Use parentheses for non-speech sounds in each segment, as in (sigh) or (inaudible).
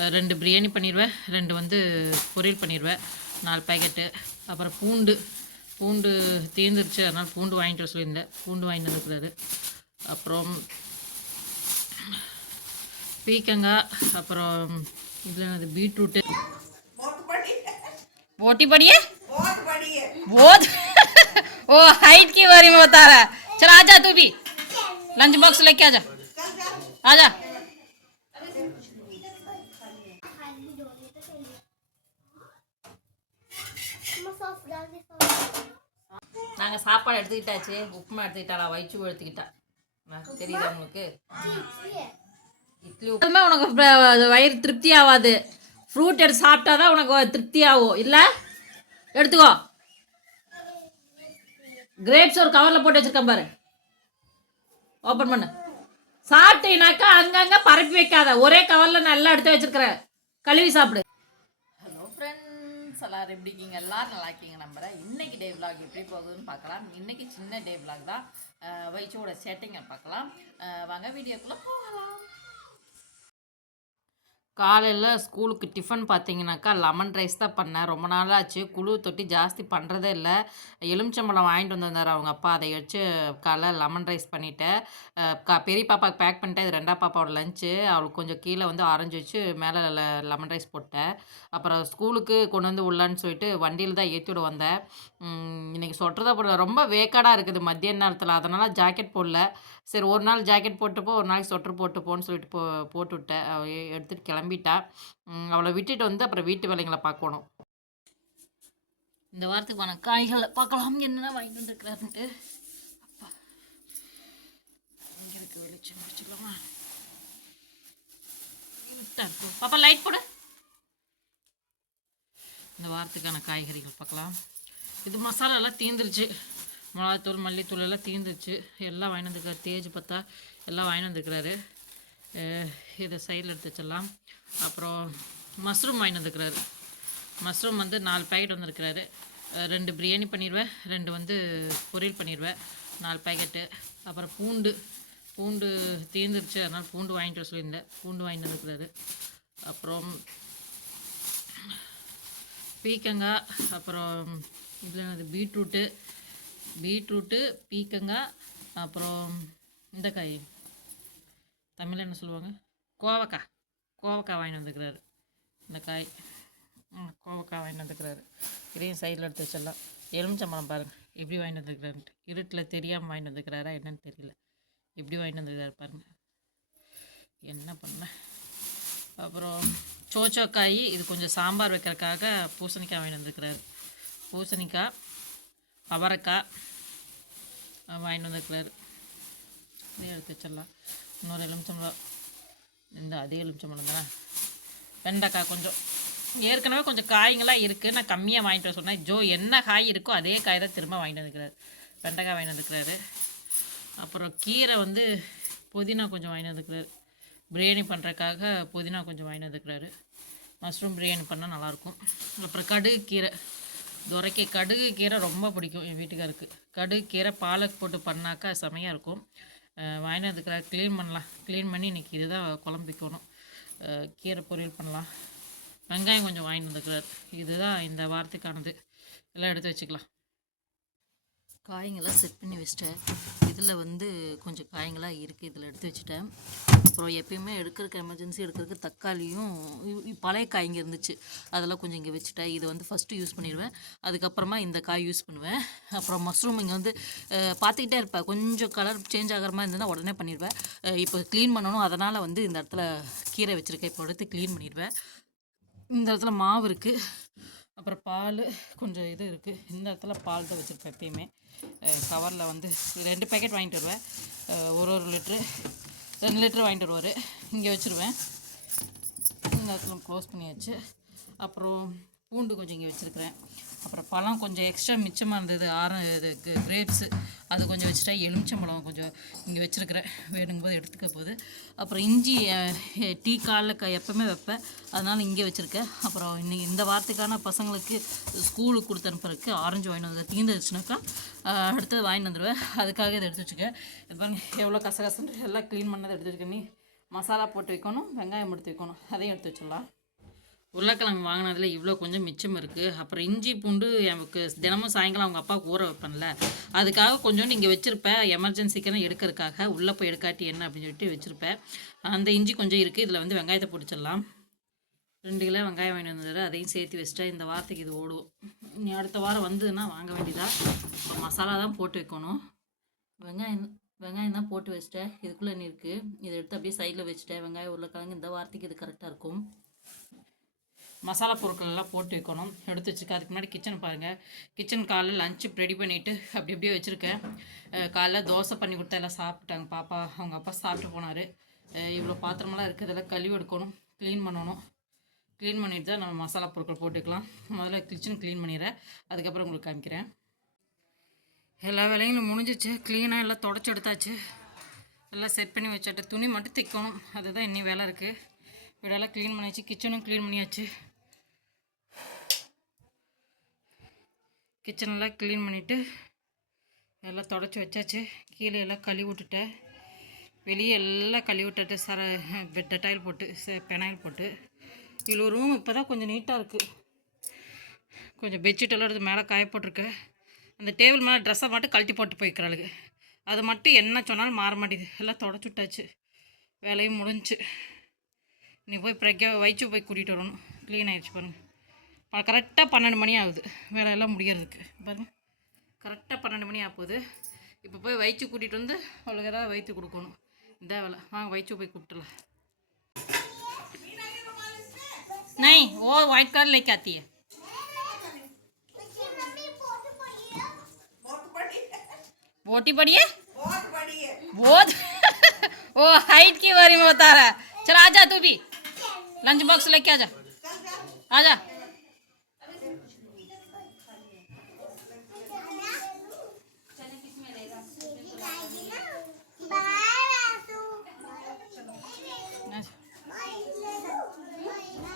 அஹ் ரெண்டு பிரியாணி பண்ணிடுவேன் ரெண்டு வந்து பொரியல் பண்ணிடுவேன் நாலு பேக்கெட்டு அப்புறம் பூண்டு பூண்டு தீர்ந்துருச்சு அதனால் பூண்டு வாங்கிட்டு வர சொல்லியிருந்தேன் பூண்டு வாங்கிட்டு வந்துருக்குறாரு அப்புறம் பீக்கங்காய் அப்புறம் இதில் என்னது பீட்ரூட்டு मोटी बड़ी है बहुत बड़ी है बहुत वो हाइट की बारे में बता रहा है चल आजा तू भी लंच बॉक्स लेके आजा आजा நாங்கள் சாப்பாடு எடுத்துக்கிட்டாச்சு உப்புமா எடுத்துக்கிட்டாளா வயிற்று எடுத்துக்கிட்டா. தெரியுது உங்களுக்கு? இட்லி உப்புமே உனக்கு வயிறு திருப்தி ஆகாது ஃப்ரூட் எடுத்து சாப்பிட்டா தான் உனக்கு திருப்தி ஆகும். இல்லை? எடுத்துக்கோ. கிரேப்ஸ் ஒரு கவரில் போட்டு வச்சிருக்கேன் பாரு. ஓப்பன் பண்ணு. சாப்பிட்டீங்கனாக்கா அங்கங்கே பரப்பி வைக்காத. ஒரே கவரில் நல்லா எடுத்து வச்சிருக்கிறேன். கழுவி சாப்பிடு. ஃப்ரெண்ட்ஸ் எல்லாரும் எப்படி இருக்கீங்க? எல்லாரும் நல்லா இருக்கீங்க நம்புறேன். இன்னைக்கு டே விலாக் எப்படி போகுதுன்னு பார்க்கலாம். இன்னைக்கு சின்ன டே விலாக் தான். வைச்சோட வயிற்றோட செட்டிங்கை பார்க்கலாம். வாங்க வீடியோக்குள்ளே போகலாம். காலையில் ஸ்கூலுக்கு டிஃபன் பார்த்தீங்கன்னாக்கா லெமன் ரைஸ் தான் பண்ணேன். ரொம்ப நாளாச்சு. குழு தொட்டி ஜாஸ்தி பண்ணுறதே இல்லை. எலுமிச்சம்பழம் வாங்கிட்டு வந்திருந்தார் அவங்க அப்பா. அதை வச்சு காலைல லெமன் ரைஸ் பண்ணிட்டேன். கா பெரிய பாப்பாவுக்கு பேக் பண்ணிட்டேன். இது ரெண்டா பாப்பாவோட லஞ்சு. அவளுக்கு கொஞ்சம் கீழே வந்து ஆரஞ்சு வச்சு மேலே லெமன் ரைஸ் போட்டேன். அப்புறம் ஸ்கூலுக்கு கொண்டு வந்து உள்ளான்னு சொல்லிட்டு வண்டியில் தான் ஏற்றி வந்தேன். இன்றைக்கி இன்னைக்கு சொட்டுறதா போடல ரொம்ப வேக்காடாக இருக்குது மத்திய நேரத்தில். அதனால் ஜாக்கெட் போடல. சரி ஒரு நாள் ஜாக்கெட் போட்டுப்போ ஒரு நாளைக்கு சொட்டர் போட்டுப்போன்னு சொல்லிட்டு போ போட்டு விட்டேன் எடுத்துகிட்டு கிளம்பிட்டா. அவளை விட்டுட்டு வந்து அப்புறம் வீட்டு வேலைங்களை பார்க்கணும். இந்த வாரத்துக்கு போன காய்களை பார்க்கலாம். என்னென்ன வாங்கிட்டு வந்துருக்கிறாருன்ட்டு. அப்பா. இங்கே இருக்கு வெளிச்சம் வச்சுக்கலாமா பாப்பா லைட் போடு. இந்த வாரத்துக்கான காய்கறிகள் பார்க்கலாம். இது மசாலா எல்லாம் தீந்துருச்சு. மிளகாத்தூள் மல்லித்தூள் எல்லாம் தீர்ந்துச்சு எல்லாம் வாங்கி வந்துருக்காரு. தேஜ் பத்தா எல்லாம் வாங்கி வந்துருக்கிறாரு. இதை சைடில் எடுத்து வச்சிடலாம். அப்புறம் மஷ்ரூம் வாங்கி வந்துருக்கிறாரு. மஷ்ரூம் வந்து நாலு பேக்கெட் வந்திருக்கிறாரு. ரெண்டு பிரியாணி பண்ணிடுவேன். ரெண்டு வந்து பொரியல் பண்ணிடுவேன். நாலு பேக்கெட்டு அப்புறம் பூண்டு. பூண்டு தீர்ந்துருச்சு அதனால் பூண்டு வாங்கிட்டு வர சொல்லியிருந்தேன். பூண்டு வாங்கிட்டு வந்துருக்கிறாரு. அப்புறம் பீக்கங்காய். அப்புறம் இதில் என்னது? பீட்ரூட்டு. பீட்ரூட்டு பீக்கங்காய் அப்புறம் இந்த காய் தமிழில் என்ன சொல்லுவாங்க? கோவக்காய். கோவக்காய் வாங்கிட்டு வந்துக்கிறாரு. இந்த காய் கோவக்காய் வாங்கிட்டு வந்துக்கிறாரு. இதையும் சைடில் எடுத்து வச்சிடலாம். எலுமிச்சம்பழம் பாருங்கள் எப்படி வாங்கிட்டு வந்துருக்கிறாருன்ட்டு இருட்டில் தெரியாமல் வாங்கிட்டு வந்துக்கிறாரா என்னன்னு தெரியல. எப்படி வாங்கிட்டு வந்துருக்கிறாரு பாருங்கள் என்ன பண்ண? அப்புறம் சோச்சோக்காய் இது கொஞ்சம் சாம்பார் வைக்கிறதுக்காக பூசணிக்காய் வாங்கிட்டு வந்துருக்கிறாரு பூசணிக்காய் அவரைக்காய். அஹ் வாங்கிட்டு வந்துருக்கிறாரு இதையும் எடுத்து வச்சிடலாம். இன்னொரு எலுமிச்சம்பழம் இந்த அதிக எலுமிச்சம்பழம் தானே? வெண்டைக்காய் கொஞ்சம். ஏற்கனவே கொஞ்சம் காய்ங்களாம் இருக்குது நான் கம்மியாக வாங்கிட்டு வர சொன்னேன். ஜோ என்ன காய் இருக்கோ அதே காய் தான் திரும்ப வாங்கிட்டு வந்துருக்கிறாரு வெண்டைக்காய் வாங்கிட்டு வந்துருக்கிறாரு அப்புறம் கீரை வந்து புதினா கொஞ்சம் வாங்கிட்டு வந்துருக்கிறாரு பிரியாணி பண்ணுறதுக்காக புதினா கொஞ்சம் வாங்கிட்டு வந்துருக்கிறாரு மஷ்ரூம் பிரியாணி பண்ணால் நல்லாயிருக்கும். அப்புறம் கடுகு கீரை. துரைக்க கடுகு கீரை ரொம்ப பிடிக்கும் என் வீட்டுக்காருக்கு. கடுகு கீரை பாலக் போட்டு பண்ணாக்கா செமையாக இருக்கும். வாங்கினதுக்காக க்ளீன் பண்ணலாம். க்ளீன் பண்ணி இன்றைக்கி இதுதான் குழம்பிக்கணும் கீரை பொரியல் பண்ணலாம். வெங்காயம் கொஞ்சம் வாங்கிட்டு வந்துக்கிறார். இதுதான் இந்த வாரத்துக்கானது. எல்லாம் எடுத்து வச்சுக்கலாம். காய்ங்கெல்லாம் செட் பண்ணி வச்சிட்டேன். இதில் வந்து கொஞ்சம் காய்ங்களாக இருக்குது இதில் எடுத்து வச்சுட்டேன். அப்புறம் எப்பயுமே எடுக்கிறதுக்கு எமர்ஜென்சி எடுக்கிறதுக்கு தக்காளியும் பழைய காய்ங்க இருந்துச்சு. அதெல்லாம் கொஞ்சம் இங்கே வச்சுட்டேன். இதை வந்து ஃபஸ்ட்டு யூஸ் பண்ணிடுவேன். அதுக்கப்புறமா இந்த காய் யூஸ் பண்ணுவேன். அப்புறம் மஷ்ரூம் இங்கே வந்து பார்த்துக்கிட்டே இருப்பேன். கொஞ்சம் கலர் சேஞ்ச் ஆகிற மாதிரி இருந்ததுன்னா உடனே பண்ணிடுவேன். இப்போ க்ளீன் பண்ணணும். அதனால் வந்து இந்த இடத்துல கீரை வச்சுருக்கேன். இப்போ எடுத்து க்ளீன் பண்ணிடுவேன். இந்த இடத்துல மாவு இருக்குது அப்புறம் பால் கொஞ்சம் இது இருக்குது இந்த இடத்துல பால் தான் வச்சுருப்பேன் எப்பயுமே. கவரில் வந்து ரெண்டு பேக்கெட் வாங்கிட்டு வருவேன். ஒரு ஒரு லிட்ரு ரெண்டு லிட்ரு வாங்கிட்டு வருவார். இங்கே வச்சுருவேன். இந்த இடத்துல க்ளோஸ் பண்ணியாச்சு. அப்புறம் பூண்டு கொஞ்சம் இங்கே வச்சுருக்கிறேன். அப்புறம் பழம் கொஞ்சம் எக்ஸ்ட்ரா மிச்சமாக இருந்தது ஆர இது கிரேப்ஸு அது கொஞ்சம் வச்சுட்டா எலுமிச்சம்பழம் கொஞ்சம் இங்கே வச்சுருக்கிறேன். வேணுங்கும்போது எடுத்துக்க போகுது. அப்புறம் இஞ்சி டீ காலில் க எப்போவுமே வைப்பேன். அதனால் இங்கே வச்சுருக்கேன். அப்புறம் இன்னைக்கு இந்த வாரத்துக்கான பசங்களுக்கு ஸ்கூலுக்கு கொடுத்து அனுப்புறதுக்கு ஆரஞ்சு வாங்கி வந்து தீந்துருச்சுனாக்கா அடுத்தது வாங்கி வந்துடுவேன் அதுக்காக இதை எடுத்து வச்சுக்கேன் இது பாருங்க எவ்வளோ கசகசன்னு எல்லாம் க்ளீன் பண்ணதை எடுத்து வச்சுக்கணும் நீ மசாலா போட்டு வைக்கணும் வெங்காயம் எடுத்து வைக்கணும். அதையும் எடுத்து வச்சிடலாம். உருளைக்கிழங்கு வாங்கினதுல இவ்வளோ கொஞ்சம் மிச்சம் இருக்குது அப்புறம் இஞ்சி பூண்டு எனக்கு தினமும் சாயங்காலம் அவங்க அப்பாவுக்கு ஊற வைப்பேன்ல. அதுக்காக கொஞ்சோண்டு இங்கே வச்சுருப்பேன் எமர்ஜென்சிக்கெல்லாம் எடுக்கிறதுக்காக உள்ளே போய் எடுக்காட்டி என்ன அப்படின்னு சொல்லிட்டு வச்சுருப்பேன் அந்த இஞ்சி கொஞ்சம் இருக்குது இதில் வந்து வெங்காயத்தை பிடிச்சிடலாம். ரெண்டு கிலோ வெங்காயம் வாங்கிட்டு வந்தது. அதையும் சேர்த்து வச்சுட்டா இந்த வாரத்துக்கு இது ஓடும். நீ அடுத்த வாரம் வந்ததுன்னா வாங்க வேண்டியதா? மசாலா தான் போட்டு வைக்கணும். வெங்காயம் வெங்காயம் தான் போட்டு வச்சிட்டேன். இதுக்குள்ளே நீ இருக்குது இதை எடுத்து அப்படியே சைடில் வச்சுட்டேன். வெங்காயம் உருளைக்கிழங்கு இந்த வாரத்துக்கு இது கரெக்டாக இருக்கும். மசாலா பொருட்கள் எல்லாம் போட்டு வைக்கணும். எடுத்து வச்சுருக்கேன். அதுக்கு முன்னாடி கிச்சன் பாருங்கள் கிச்சன் காலைல லஞ்சு ரெடி பண்ணிவிட்டு அப்படி அப்படியே வச்சுருக்கேன். காலைல தோசை பண்ணி கொடுத்தா எல்லாம் சாப்பிட்டாங்க. பாப்பா அவங்க அப்பா சாப்பிட்டு போனார். இவ்வளோ பாத்திரமெல்லாம் இருக்குது இதெல்லாம் கழுவி எடுக்கணும். க்ளீன் பண்ணணும். க்ளீன் பண்ணிட்டு தான் நம்ம மசாலா பொருட்கள் போட்டுக்கலாம். முதல்ல கிச்சன் க்ளீன் பண்ணிடுறேன். அதுக்கப்புறம் உங்களுக்கு காமிக்கிறேன். எல்லா வேலையும் முடிஞ்சிச்சு. க்ளீனாக எல்லாம் தொடச்சி எடுத்தாச்சு. எல்லாம் செட் பண்ணி வச்சாட்டு துணி மட்டும் தைக்கணும். அதுதான் இன்னி வேலை இருக்குது வீடெல்லாம் க்ளீன் பண்ணியாச்சு கிச்சனும் க்ளீன் பண்ணியாச்சு. கிச்சனெல்லாம் க்ளீன் பண்ணிவிட்டு எல்லாம் தொடச்சி வச்சாச்சு. கீழே எல்லாம் கழுவி விட்டுட்டேன். வெளியே எல்லாம் கழுவி விட்டுட்டு சர டெட்டாயில் போட்டு ச- பெனாயில் போட்டு. இவ்வளோ ரூம் இப்போ தான் கொஞ்சம் நீட்டாக இருக்குது கொஞ்சம் பெட்ஷீட்டெல்லாம் எடுத்து மேலே காய போட்டிருக்கேன். அந்த டேபிள் மேலே ட்ரெஸ்ஸை மட்டும் கழட்டி போட்டு போய்க்கிறாளுங்க அது மட்டும் என்ன சொன்னாலும் மாற மாட்டேது எல்லாம் தொடச்சி விட்டாச்சு. வேலையும் முடிஞ்சு நீ போய் பிரக்யா வயிற்று போய் கூட்டிகிட்டு வரணும். க்ளீன் ஆயிடுச்சு பாருங்கள் கரெக்டாக பன்னெண்டு மணி ஆகுது வேலையெல்லாம் முடியறதுக்கு பாருங்கள் கரெக்டாக பன்னெண்டு மணி ஆகுது இப்போ போய் வயிற்று கூட்டிகிட்டு வந்து அவளுக்கு ஏதாவது வயிற்று கொடுக்கணும் இந்த வேலை வாங்க வயிற்று போய் கூப்பிட்டுலாம் नहीं वो व्हाइट कलर लेके आती है बोटी बड़ी है बहुत वो हाइट के बारे में बता रहा है चल आजा तू भी लंच बॉक्स लेके आजा आजा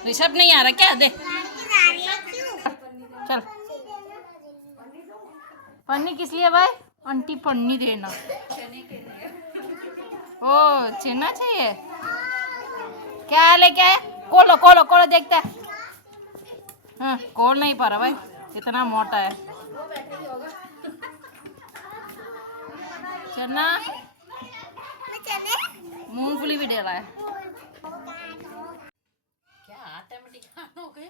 ऋषभ नहीं आ रहा क्या? दे। चल। पन्नी किस लिए भाई? आंटी पन्नी देना। ओ चना चाहिए? क्या है लेके आए कोलो खोलो खोलो देखते हैं। हाँ खोल नहीं पा रहा भाई। इतना मोटा है। चना। मूंगफली भी डाला है। ऑटोमेटिक ऑन हो गए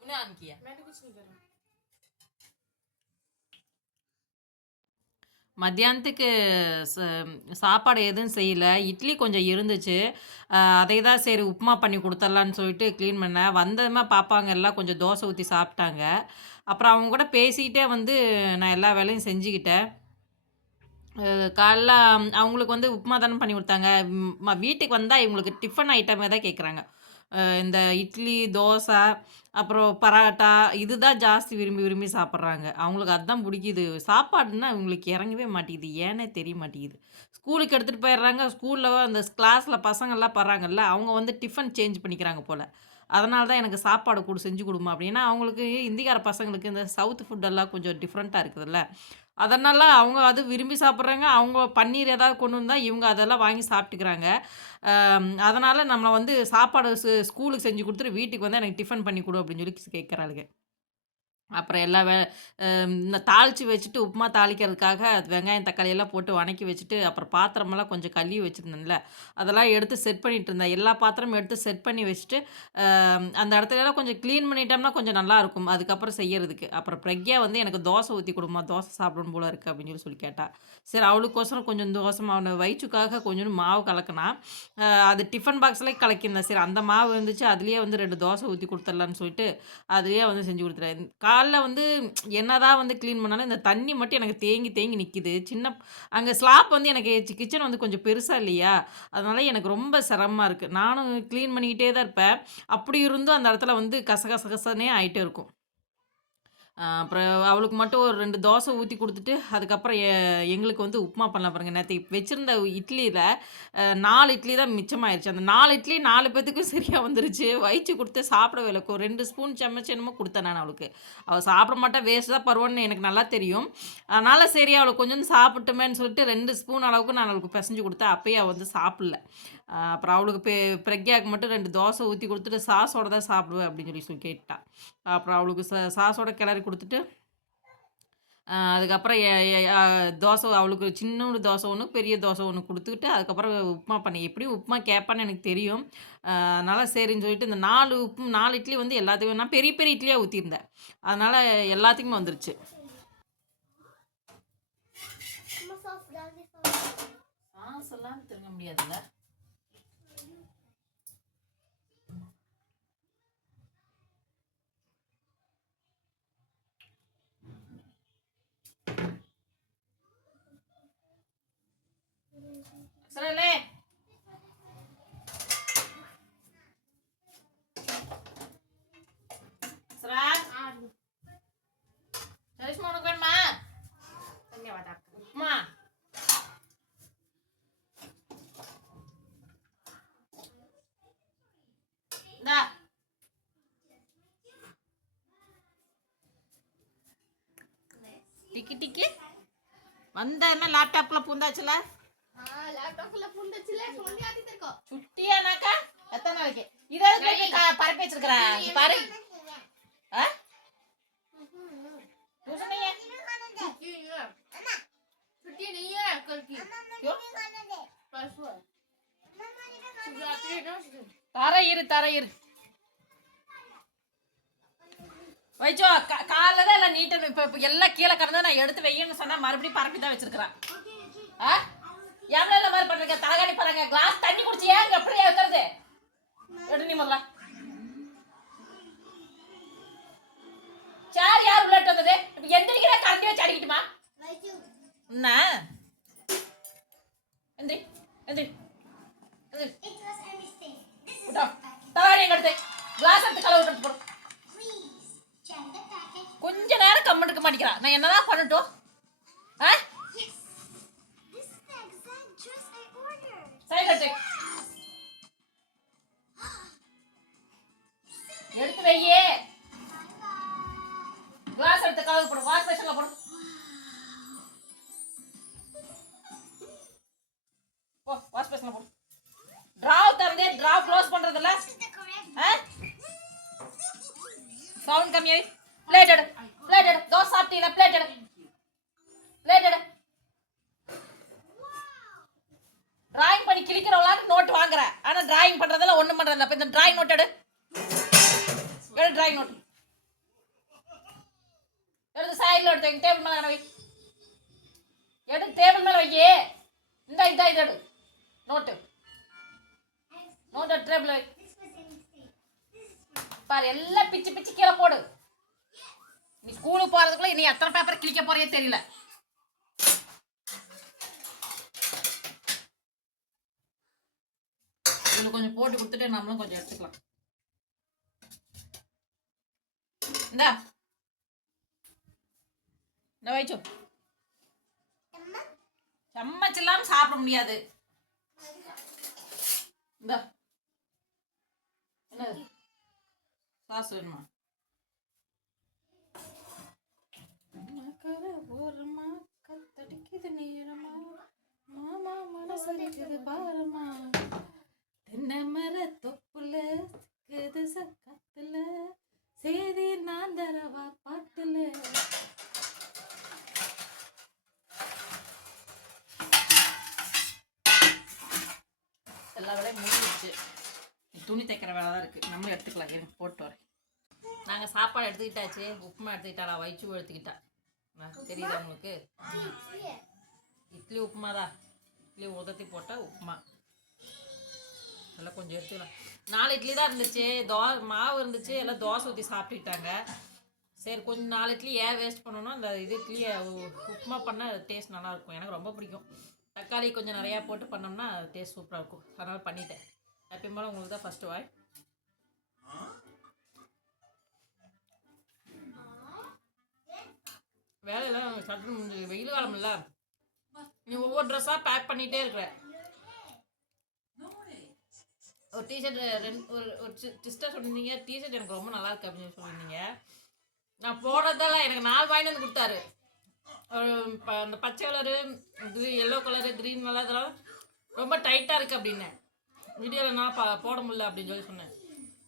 तूने ऑन किया मैंने कुछ नहीं करा மத்தியானத்துக்கு ச- சாப்பாடு எதுவும் செய்யல இட்லி கொஞ்சம் இருந்துச்சு அஹ் அதை தான் சரி உப்புமா பண்ணி கொடுத்துர்லான்னு சொல்லிட்டு க்ளீன் பண்ணேன் வந்ததுமே பாப்பாங்க எல்லாம் கொஞ்சம் தோசை ஊற்றி சாப்பிட்டாங்க அப்புறம் அவங்க கூட பேசிக்கிட்டே வந்து நான் எல்லா வேலையும் செஞ்சுக்கிட்டேன் அஹ் காலைல அவங்களுக்கு வந்து உப்புமா தானே பண்ணி கொடுத்தாங்க ம், ம- வீட்டுக்கு வந்தால் இவங்களுக்கு டிஃபன் ஐட்டமே தான் கேட்குறாங்க இந்த இட்லி தோசை அப்புறம் பரோட்டா இதுதான் ஜாஸ்தி விரும்பி விரும்பி சாப்பிட்றாங்க. அவங்களுக்கு அதுதான் பிடிக்குது. சாப்பாடுன்னா இவங்களுக்கு இறங்கவே மாட்டேங்குது. ஏன்னே தெரிய மாட்டேங்குது. ஸ்கூலுக்கு எடுத்துகிட்டு போயிடுறாங்க. ஸ்கூலில் அந்த கிளாஸில் பசங்கள்லாம் படுறாங்கல்ல அவங்க வந்து டிஃபன் சேஞ்ச் பண்ணிக்கிறாங்க போல். அதனால தான் எனக்கு சாப்பாடு கொடு செஞ்சு கொடுமா அப்படின்னா. அவங்களுக்கு இந்திக்கார பசங்களுக்கு இந்த சவுத் ஃபுட்டெல்லாம் கொஞ்சம் டிஃப்ரெண்ட்டாக இருக்குதுல்ல. அதனால் அவங்க அது விரும்பி சாப்பிட்றாங்க. அவங்க பன்னீர் ஏதாவது கொண்டு வந்தால் இவங்க அதெல்லாம் வாங்கி சாப்பிட்டுக்கிறாங்க. அதனால் நம்மளை வந்து சாப்பாடு ஸ்கூலுக்கு செஞ்சு கொடுத்துட்டு வீட்டுக்கு வந்து எனக்கு டிஃபன் பண்ணி கொடு அப்படின்னு சொல்லி கேட்குறாளுங்க அப்புறம் எல்லா வே இந்த தாளித்து வச்சுட்டு உப்புமா தாளிக்கிறதுக்காக அது வெங்காயம் தக்காளி எல்லாம் போட்டு வணக்கி வச்சுட்டு அப்புறம் பாத்திரமெல்லாம் கொஞ்சம் கழுவி வச்சுருந்தேன்ல. அதெல்லாம் எடுத்து செட் பண்ணிட்டு இருந்தேன். எல்லா பாத்திரமும் எடுத்து செட் பண்ணி வச்சுட்டு அந்த இடத்துல எல்லாம் கொஞ்சம் க்ளீன் பண்ணிட்டோம்னா கொஞ்சம் நல்லா இருக்கும். அதுக்கப்புறம் செய்யறதுக்கு. அப்புறம் பிரக்யா வந்து எனக்கு தோசை ஊற்றி கொடுமா தோசை சாப்பிடணும் போல இருக்குது அப்படின்னு சொல்லி சொல்லி கேட்டா. சரி அவளுக்கோசரம் கொஞ்சம் தோசை மாவு வயிற்றுக்காக கொஞ்சோண்டு மாவு கலக்கினா அது டிஃபன் பாக்ஸ்லேயே கலக்கியிருந்தேன். சரி அந்த மாவு இருந்துச்சு அதுலேயே வந்து ரெண்டு தோசை ஊற்றி கொடுத்துடலான்னு சொல்லிட்டு அதுலேயே வந்து செஞ்சு கொடுத்துட்டேன். காலில் வந்து என்னதான் வந்து க்ளீன் பண்ணாலும் இந்த தண்ணி மட்டும் எனக்கு தேங்கி தேங்கி நிற்கிது சின்ன அங்கே ஸ்லாப் வந்து எனக்கு கிச்சன் வந்து கொஞ்சம் பெருசாக இல்லையா? அதனால எனக்கு ரொம்ப சிரமமாக இருக்குது நானும் க்ளீன் பண்ணிக்கிட்டே தான் இருப்பேன். அப்படி இருந்தும் அந்த இடத்துல வந்து கசகசகசனே ஆகிட்டே இருக்கும். அப்புறம் அவளுக்கு மட்டும் ஒரு ரெண்டு தோசை ஊற்றி கொடுத்துட்டு அதுக்கப்புறம் எ- எங்களுக்கு வந்து உப்புமா பண்ணலாம் பாருங்கள் நேற்று வச்சுருந்த இட்லியில் நாலு இட்லி தான் மிச்சமாயிருச்சு. அந்த நாலு இட்லி நாலு பேத்துக்கும் சரியாக வந்துருச்சு. வயிற்று கொடுத்து சாப்பிடவே இல்லை ரெண்டு ஸ்பூன் சமைச்சு என்னமோ கொடுத்தேன் நான் அவளுக்கு. அவள் சாப்பிட மாட்டா வேஸ்ட் தான் பருவன்னு எனக்கு நல்லா தெரியும். அதனால சரி அவளுக்கு கொஞ்சம் சாப்பிட்டுமேன்னு சொல்லிட்டு ரெண்டு ஸ்பூன் அளவுக்கு நான் அவளுக்கு பிசைஞ்சு கொடுத்தேன். அப்பயே அவள் வந்து சாப்பிடல. அப்புறம் அவளுக்கு பெ பிரக்யாவுக்கு மட்டும் ரெண்டு தோசை ஊற்றி கொடுத்துட்டு சாஸோட தான் சாப்பிடுவேன் அப்படின்னு சொல்லி சொல்லி கேட்டா. அப்புறம் அவளுக்கு ச சாஸோட கிளறி கொடுத்துட்டு அதுக்கப்புறம் தோசை அவளுக்கு சின்னொரு தோசை ஒன்று பெரிய தோசை ஒன்று கொடுத்துக்கிட்டு அதுக்கப்புறம் உப்புமா பண்ணேன் எப்படியும் உப்புமா கேட்பான்னு எனக்கு தெரியும். அதனால சரின்னு சொல்லிட்டு இந்த நாலு உப்பு நாலு இட்லி வந்து எல்லாத்துக்கும் நான் பெரிய பெரிய இட்லியாக ஊற்றிருந்தேன் அதனால எல்லாத்துக்குமே வந்துருச்சு. சாஸ் எல்லாம் திருங்க முடியாதுல்ல. சரலே சரா ஆடு. சரிஷ்மா உனக்கு வேணுமா धन्यवाद आपका உப்புமா இந்தா டிக்கி டிக்கி வந்த என்ன லேப்டாப்ல பூந்தாச்சுல சுட்டியானாக்கா? எத்தனை நாளைக்கு? இதை பரப்பி வச்சிருக்கிறேன். பாரு இரு தர இரு. வைச்சோ எல்லாம் நீட்டணும். இப்போ எல்லாம் கீழே கடந்து நான் எடுத்து வையன்னு சொன்னா மறுபடியும் பரப்பி தான் வச்சிருக்கிறேன் ஆ? எவ்வளோ இந்த மாதிரி பண்ணுறீங்க தலகாணி பாருங்க கிளாஸ் தண்ணி குடிச்சு ஏன் எப்படி வைக்கிறது? எடு நீ முதல்ல. ஒன்றும் ஒண்ணும் அப்போ இந்த ட்ராயிங் நோட் எடு. எடு ட்ராயிங் நோட் எடுத்து சைடில் எடுத்து எங்கள் டேபிள் மேலே வை எடுத்து டேபிள் மேலே வையே. இந்த இந்த இது எடு. நோட்டு நோட்டு டேபிள் வை. பாரு எல்லாம் பிச்சு பிச்சு கீழே போடு. நீ ஸ்கூலுக்கு போகிறதுக்குள்ளே இனி எத்தனை பேப்பர் கிழிக்க போறியே தெரியல. இதில் கொஞ்சம் போட்டு கொடுத்துட்டு நம்மளும் கொஞ்சம் எடுத்துக்கலாம். இந்தா. இந்த வயிச்சோ Emma, சம்மச் சாப்பிட முடியாது. இந்த. என்னது சாஸ் வேணுமா? மகர ஓரமா கத்தடிக்குது நேரமா? மாமா மனசடிக்குது பாரமா? தென்னை மர தொப்புல சிக்குது சக்கத்துல சேதி நான் தரவா பாட்டுல. எல்லா வேலையும் முடிஞ்சிருச்சு. துணி தைக்கிற வேலை தான் இருக்குது நம்மளும் எடுத்துக்கலாம். இருங்க போட்டு வரேன். நாங்கள் சாப்பாடு எடுத்துக்கிட்டாச்சு. உப்புமா எடுத்துக்கிட்டாளா? வயிற்று எடுத்துக்கிட்டா. தெரியுதா உங்களுக்கு. இட்லி உப்புமா தான் இட்லி உதத்தி போட்டால் உப்புமா. எல்லாம் கொஞ்சம் எடுத்துக்கலாம் நாலு இட்லி தான் இருந்துச்சு. தோ மாவு இருந்துச்சு. எல்லாம் தோசை ஊற்றி சாப்பிட்டுக்கிட்டாங்க. சரி கொஞ்சம் நாலு இட்லி ஏன் வேஸ்ட் பண்ணணும் அந்த இது இட்லியை உப்புமா பண்ணால் டேஸ்ட் நல்லாயிருக்கும். எனக்கு ரொம்ப பிடிக்கும். தக்காளி கொஞ்சம் நிறையா போட்டு பண்ணோம்னா டேஸ்ட் சூப்பராக இருக்கும். அதனால் பண்ணிட்டேன். எப்பயும் போல் உங்களுக்கு தான் ஃபஸ்ட்டு வாய். வேலையெல்லாம் சட்டுன்னு முடிஞ்சு வெயில் காலம் இல்லை நீ ஒவ்வொரு ட்ரெஸ்ஸாக பேக் பண்ணிகிட்டே இருக்கிற. ஒரு டிஷர்ட் ரெண்டு ஒரு ஒரு சிஸ்டர் சொல்லியிருந்தீங்க டிஷர்ட் எனக்கு ரொம்ப நல்லா இருக்கு அப்படின்னு சொல்லியிருந்தீங்க நான் போடுறதெல்லாம் எனக்கு நாலு வாங்கிட்டு வந்து கொடுத்தாரு. ப- அந்த பச்சை colour yellow colour green colour இதெல்லாம் ரொம்ப டைட்டாக இருக்குது அப்படின்னு. வீடியோவில் நான் பா போட முடியல அப்படின்னு சொல்லி சொன்னேன்.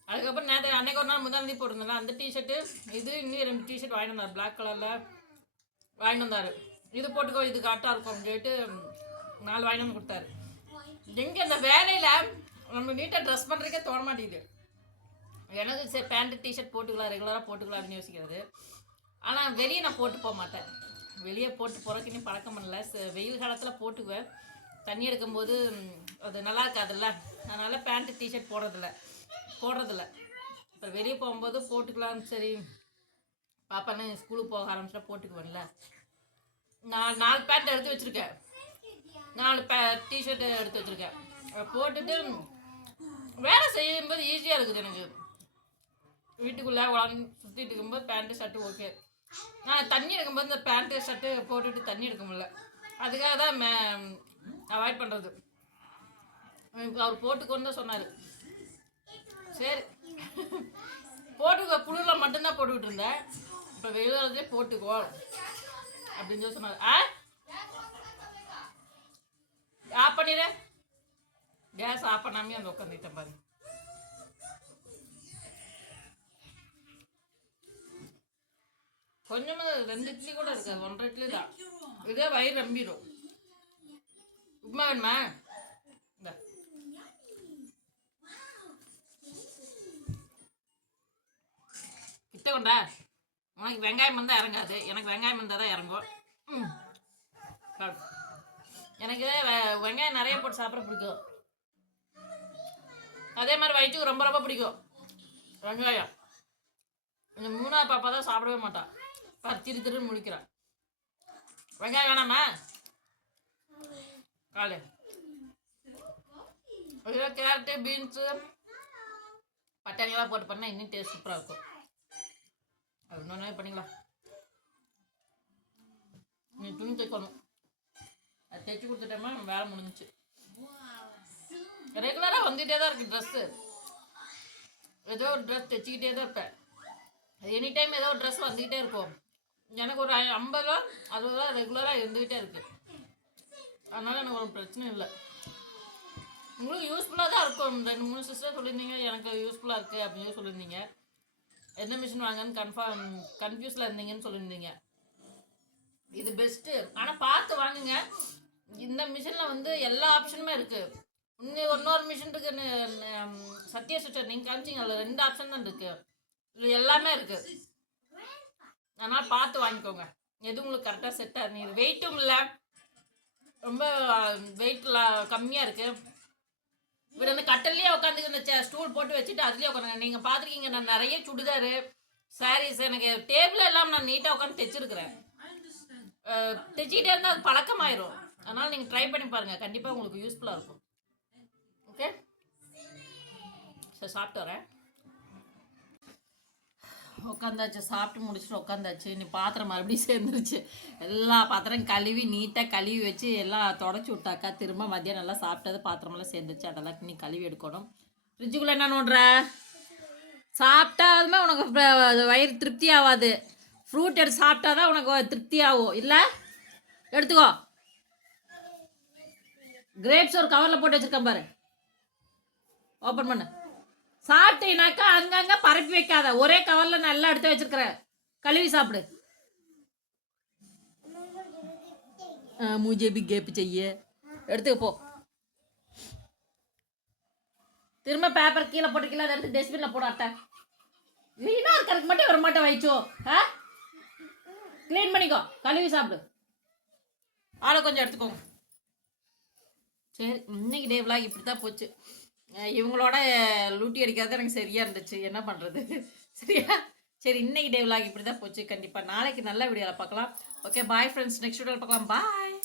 அதுக்கப்புறம் நேற்று அன்னைக்கு ஒரு நாள் முதல் போட்டிருந்தேன் அந்த டிஷர்ட்டு இது இன்னும் ரெண்டு டிஷர்ட் வாங்கிட்டு வந்தார். பிளாக் கலரில் வாங்கிட்டு வந்தார். இது போட்டுக்கோ இது கரெக்டாக இருக்கும் அப்படின்னு சொல்லிட்டு நாலு வாங்கிட்டு வந்து கொடுத்தாரு. எங்கே அந்த வேலையில் நம்ம நீட்டாக ட்ரெஸ் பண்ணுறதுக்கே தோண மாட்டேங்குது எனக்கு சரி பேண்ட்டு டிஷர்ட் போட்டுக்கலாம் ரெகுலராக போட்டுக்கலாம் அப்படின்னு யோசிக்கிறது. ஆனால் வெளியே நான் போட்டு போக மாட்டேன். வெளியே போட்டு போகிறதுக்கு இன்னும் பழக்கம் பண்ணல ச- வெயில் காலத்தில் போட்டுக்குவேன். தண்ணி எடுக்கும்போது அது நல்லா இருக்காதுல்ல. அதனால் பேண்ட்டு டிஷர்ட் போடுறதில்ல. போடுறதில்ல. இப்போ வெளியே போகும்போது போட்டுக்கலாம் சரி. பாப்பான்னு ஸ்கூலுக்கு போக ஆரம்பிச்சுட்டா போட்டுக்குவேன்ல. நான் நாலு பேண்ட் எடுத்து வச்சுருக்கேன். நாலு பே டிஷர்ட்டு எடுத்து வச்சுருக்கேன். போட்டுட்டு வேலை செய்யும்போது ஈஸியாக இருக்குது எனக்கு. வீட்டுக்குள்ளே உடம்பு சுற்றிட்டு இருக்கும்போது பேண்ட்டு ஷர்ட்டு ஓகே நான் தண்ணி எடுக்கும்போது இந்த பேண்ட்டு ஷர்ட்டு போட்டுட்டு தண்ணி எடுக்க முடியல. அதுக்காக தான் மே அவாய்ட் பண்ணுறது அவர் போட்டுக்கோன்னு தான் சொன்னார். சரி. போட்டுக்கோ குளிரில் மட்டும்தான் போட்டுக்கிட்டு இருந்தேன். இப்போ வெயிலே போட்டுக்கோ அப்படின்னு சொல்லி சொன்னார். ஆ? ஆஃப் பண்ணிடுறேன் கேஸ் ஆஃப் பண்ணாமே அந்த உட்காந்துக்கிட்டேன் பாரு கொஞ்சமா ரெண்டு இட்லி கூட இருக்காது ஒன்றரை இட்லி தான் இதே வயிறு நம்பிடும் உப்புமா வேணுமா இந்த கிட்ட கொண்டா உனக்கு வெங்காயம் வந்தால் இறங்காது எனக்கு வெங்காயம் வந்தால் தான் இறங்கும் எனக்கு வெங்காயம் நிறைய போட்டு சாப்பிட பிடிக்கும் அதே மாதிரி வயிற்றுக்கு ரொம்ப ரொம்ப பிடிக்கும். வெங்காயம். இந்த மூணாவது பாப்பா தான் சாப்பிடவே மாட்டான் பாரு திரு திருன்னு முழிக்கிறான் வெங்காயம் வேணாமா? காலு. இதில் கேரட்டு பீன்ஸு பட்டாணியெல்லாம் போட்டு பண்ணால் இன்னும் டேஸ்ட் சூப்பராக இருக்கும். அது இன்னொன்று பண்ணிக்கலாம். நீ துணி தைக்கணும். அது தைச்சி கொடுத்துட்டோமா வேலை முடிஞ்சிச்சு. ரெகுலராக வந்துகிட்டே தான் இருக்குது ட்ரெஸ்ஸு ஏதோ ஒரு ட்ரெஸ் தைச்சிக்கிட்டே தான் இருப்பேன். எனி டைம் ஏதோ ஒரு ட்ரெஸ் வந்துக்கிட்டே இருக்கும். எனக்கு ஒரு ஐ- ஐம்பது ரூபா அறுபது ரூபா ரெகுலராக இருந்துக்கிட்டே இருக்குது அதனால் எனக்கு ஒரு பிரச்சனை இல்லை. உங்களுக்கு யூஸ்ஃபுல்லாக தான் இருக்கும். ரெண்டு மூணு சிஸ்டர் சொல்லியிருந்தீங்க எனக்கு யூஸ்ஃபுல்லாக இருக்குது அப்படின்னு சொல்லியிருந்தீங்க. எந்த மிஷின் வாங்கன்னு கன்ஃபார்ம் கன்ஃபியூஸில் இருந்தீங்கன்னு சொல்லியிருந்தீங்க. இது பெஸ்ட்டு ஆனால் பார்த்து வாங்குங்க. இந்த மிஷினில் வந்து எல்லா ஆப்ஷனுமே இருக்குது இன்னும் இன்னொரு மிஷின் இருக்கு ந- சத்யா நீங்கள் காமிச்சிங்க அதில் ரெண்டு ஆப்ஷன் தான் இருக்குது இது எல்லாமே இருக்குது அதனால் பார்த்து வாங்கிக்கோங்க. எது உங்களுக்கு கரெக்டாக செட் ஆகுது இது வெயிட்டும் இல்லை. ரொம்ப வெயிட்லாம் கம்மியாக இருக்குது இவர் வந்து கட்டல்லையே உட்காந்து இந்த ஸ்டூல் போட்டு வச்சுட்டு அதுலேயே உட்காந்துங்க நீங்கள் பார்த்துருக்கீங்க நான் நிறைய சுடிதாரு சாரீஸ் எனக்கு டேபிள் எல்லாம் நான் நீட்டாக உட்காந்து தைச்சிருக்கிறேன். தைச்சிக்கிட்டே இருந்தால் அது பழக்கமாயிரும். அதனால் நீங்கள் ட்ரை பண்ணி பாருங்கள் கண்டிப்பாக உங்களுக்கு யூஸ்ஃபுல்லாக இருக்கும். ஓகே சரி சாப்பிட்டு வரேன். உட்காந்தாச்சு சாப்பிட்டு முடிச்சுட்டு உட்காந்தாச்சு நீ பாத்திரம் மறுபடியும் சேர்ந்துருச்சு. எல்லா பாத்திரம் கழுவி நீட்டாக கழுவி வச்சு எல்லாம் தொடச்சி விட்டாக்கா திரும்ப மதியம் நல்லா சாப்பிட்டது பாத்திரமெல்லாம் சேர்ந்துருச்சு. அதெல்லாம் நீ கழுவி எடுக்கணும். ஃப்ரிட்ஜுக்குள்ளே என்ன நோண்டுற? சாப்பிட்டாதுமே உனக்கு வயிறு திருப்தி ஆகாது. ஃப்ரூட் எடுத்து சாப்பிட்டா தான் உனக்கு திருப்தி ஆகும். இல்லை? எடுத்துக்கோ. கிரேப்ஸ் ஒரு கவரில் போட்டு வச்சுருக்கேன் பாரு. ஓப்பன் பண்ணு. சாப்பிட்டீனாக்கா அங்கங்கே பரப்பி வைக்காத. ஒரே கவரில் நல்லா எடுத்து வச்சிருக்கிறேன் கழுவி சாப்பிடு. மூஜே பி கேப்பு செய்ய. எடுத்துக்க போ. திரும்ப பேப்பர் கீழே போட்டுக்கல அதை எடுத்து டஸ்ட்பினில் போட அட்டை வீணாக இருக்கிறதுக்கு மட்டும் வர மாட்டேன் வைச்சோ ஆ? க்ளீன் பண்ணிக்கோ. கழுவி சாப்பிடு. ஆளை கொஞ்சம் எடுத்துக்கோங்க. சரி இன்னைக்கு டே விழா இப்படி தான் போச்சு. இவங்களோட லூட்டி அடிக்கிறது எனக்கு சரியாக இருந்துச்சு. என்ன பண்ணுறது (laughs) சரியா? சரி இன்னைக்கு டே விலாக் இப்படி தான் போச்சு. கண்டிப்பாக நாளைக்கு நல்ல வீடியோவில் பார்க்கலாம். ஓகே பாய் ஃப்ரெண்ட்ஸ் நெக்ஸ்ட் வீடியோவில் பார்க்கலாம். பாய்